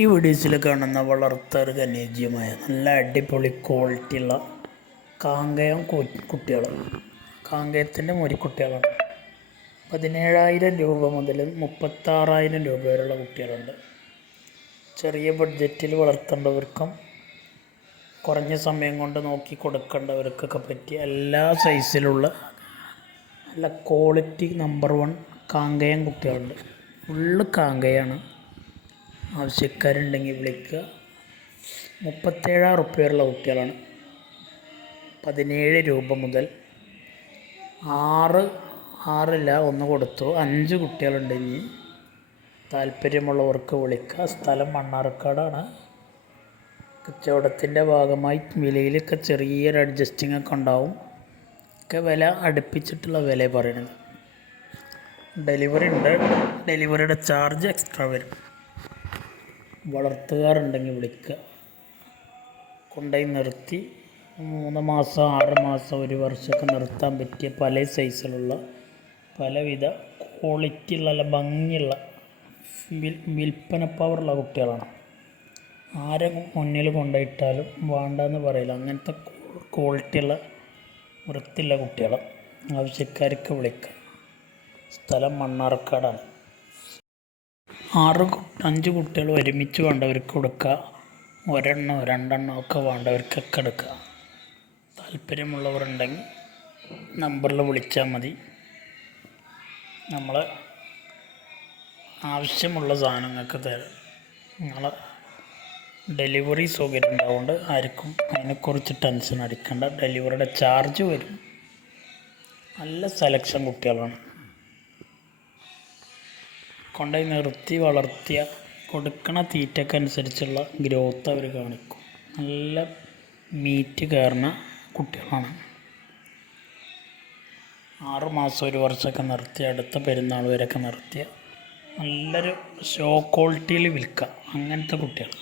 ഈ വീഡിയോസിൽ കാണുന്ന വളർത്താറ് അനുയോജ്യമായ നല്ല അടിപൊളി ക്വാളിറ്റിയുള്ള കാങ്കയം കുട്ടികൾ, കാങ്കയത്തിൻ്റെ മുരിക്കുട്ടികളാണ്. 17,000 രൂപ മുതൽ 36,000 രൂപ വരെയുള്ള കുട്ടികളുണ്ട്. ചെറിയ ബഡ്ജറ്റിൽ വളർത്തേണ്ടവർക്കും കുറഞ്ഞ സമയം കൊണ്ട് നോക്കി കൊടുക്കേണ്ടവർക്കൊക്കെ പറ്റിയ എല്ലാ സൈസിലുള്ള നല്ല ക്വാളിറ്റി നമ്പർ 1 കാങ്കയം കുട്ടികളുണ്ട്. ഫുള്ള് കാങ്കയാണ്. ആവശ്യക്കാരുണ്ടെങ്കിൽ വിളിക്കുക. 37,000 റുപ്യ വരെയുള്ള കുട്ടികളാണ്. 17 രൂപ മുതൽ 1 കൊടുത്തു 5 കുട്ടികളുണ്ടെങ്കിൽ താല്പര്യമുള്ളവർക്ക് വിളിക്കുക. സ്ഥലം മണ്ണാർക്കാടാണ്. കച്ചവടത്തിൻ്റെ ഭാഗമായി വിലയിലൊക്കെ ചെറിയൊരു അഡ്ജസ്റ്റിംഗ് ഒക്കെ ഉണ്ടാവും. ഒക്കെ വില അടുപ്പിച്ചിട്ടുള്ള വില പറയണത്. ഡെലിവറി ഉണ്ട്. ഡെലിവറിയുടെ ചാർജ് എക്സ്ട്രാ വരും. വളർത്തുകാരുണ്ടെങ്കിൽ വിളിക്കുക. കൊണ്ടുപോയി നിർത്തി 3 മാസം 6 മാസം 1 വർഷമൊക്കെ നിർത്താൻ പറ്റിയ പല സൈസിലുള്ള പലവിധ ക്വാളിറ്റിയുള്ള നല്ല ഭംഗിയുള്ള വിൽപ്പന പവറുള്ള കുട്ടികളാണ്. ആരെ മുന്നിൽ കൊണ്ടുപോയിട്ടാലും വേണ്ടെന്ന് പറയില്ല. അങ്ങനത്തെ ക്വാളിറ്റിയുള്ള വൃത്തിയുള്ള കുട്ടികൾ. ആവശ്യക്കാർക്ക് വിളിക്കുക. സ്ഥലം മണ്ണാർക്കാടാണ്. 5 കുട്ടികൾ ഒരുമിച്ച് വേണ്ടവർക്ക് കൊടുക്കുക. 1 2 ഒക്കെ വേണ്ടവർക്കൊക്കെ എടുക്കുക. താല്പര്യമുള്ളവരുണ്ടെങ്കിൽ നമ്പറിൽ വിളിച്ചാൽ മതി. നമ്മൾ ആവശ്യമുള്ള സാധനങ്ങൾക്ക് തരാം. നിങ്ങൾ ഡെലിവറി സൗകര്യം ഉണ്ടാവുകൊണ്ട് ആർക്കും അതിനെക്കുറിച്ച് ടെൻഷൻ അടിക്കേണ്ട. ഡെലിവറിയുടെ ചാർജ് വരും. നല്ല സെലക്ഷൻ കുട്ടികളാണ്. കൊണ്ടുപോയി നിർത്തി വളർത്തിയ കൊടുക്കണ തീറ്റക്കനുസരിച്ചുള്ള ഗ്രോത്ത് അവർ കാണിക്കും. നല്ല മീറ്റ് കയറുന്ന കുട്ടികളാണ്. 6 മാസം 1 വർഷമൊക്കെ നിർത്തി അടുത്ത പെരുന്നാൾ വരെയൊക്കെ നിർത്തിയ നല്ലൊരു ഷോ ക്വാളിറ്റിയിൽ വിൽക്കുക. അങ്ങനത്തെ കുട്ടികൾ.